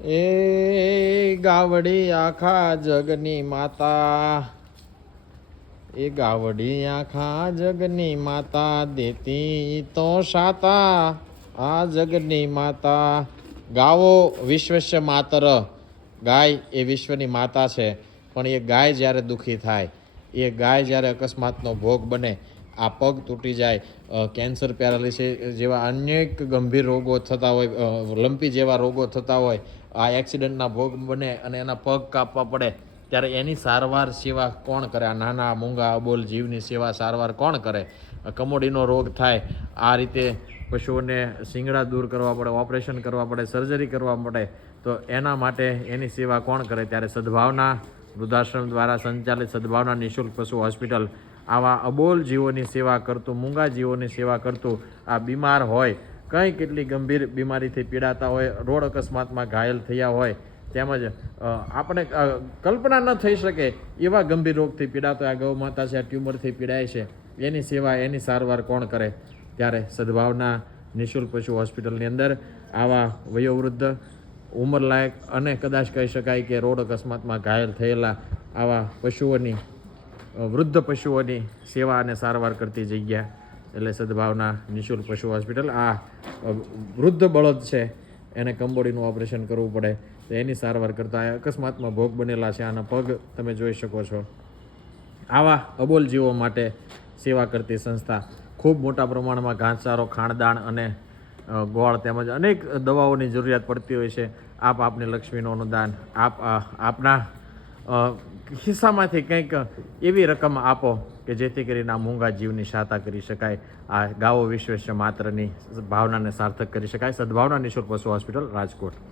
એ ગાવડી આખા જગની માતા, એ ગાવડી આખા જગની માતા, દેતી તો સાતા આ જગની માતા. ગાવો વિશ્વસ્ય માતર, ગાય એ વિશ્વની માતા છે. પણ એ ગાય જ્યારે દુઃખી થાય, એ ગાય જ્યારે અકસ્માતનો ભોગ બને, આ પગ તૂટી જાય, કેન્સર પેરાલિસિસ જેવા અનેક ગંભીર રોગો થતા હોય, લંપી જેવા રોગો થતા હોય, આ એક્સિડન્ટના ભોગ બને અને એના પગ કાપવા પડે, ત્યારે એની સારવાર સેવા કોણ કરે? આ નાના મૂંગા અબોલ જીવની સેવા સારવાર કોણ કરે? કમોડીનો રોગ થાય, આ રીતે પશુઓને શિંગડા દૂર કરવા પડે, ઓપરેશન કરવા પડે, સર્જરી કરવા પડે, તો એના માટે એની સેવા કોણ કરે? ત્યારે સદભાવના વૃદ્ધાશ્રમ દ્વારા સંચાલિત સદભાવના નિઃશુલ્ક પશુ હોસ્પિટલ આવા અબોલ જીવોની સેવા કરતું, મૂંગા જીવોની સેવા કરતું, આ બીમાર હોય, કંઈ કેટલી ગંભીર બીમારીથી પીડાતા હોય, રોડ અકસ્માતમાં ઘાયલ થયા હોય, તેમજ આપણે કલ્પના ન થઈ શકે એવા ગંભીર રોગથી પીડાતો આ ગૌ માતા છે, આ ટ્યુમરથી પીડાય છે, એની સેવા એની સારવાર કોણ કરે? ત્યારે સદભાવના નિઃશુલ્ક પશુ હોસ્પિટલની અંદર આવા વયોવૃદ્ધ, ઉંમરલાયક અને કદાચ કહી શકાય કે રોડ અકસ્માતમાં ઘાયલ થયેલા આવા પશુઓની, વૃદ્ધ પશુઓની સેવા અને સારવાર કરતી જગ્યા એટલે સદભાવના નિઃશુલ્ક પશુ હોસ્પિટલ. આ વૃદ્ધ બળદ છે, એને કંબોડીનું ઓપરેશન કરવું પડે, તો એની સારવાર કરતાં અકસ્માતમાં ભોગ બનેલા છે, આના પગ તમે જોઈ શકો છો. આવા અબોલ જીવો માટે સેવા કરતી સંસ્થા. ખૂબ મોટા પ્રમાણમાં ઘાસચારો, ખાણદાણ અને ગોળ તેમજ અનેક દવાઓની જરૂરિયાત પડતી હોય છે. આપ આપની લક્ષ્મીનું અનુદાન આપના ખિસ્સામાંથી કંઈક એવી રકમ આપો કે જેથી કરીને આ મૂંગા જીવની સહાયતા કરી શકાય, આ ગાવો વિશ્વેશ્ય માત્રની ભાવનાને સાર્થક કરી શકાય. સદભાવના નિઃશુલ્ક પશુ હોસ્પિટલ, રાજકોટ.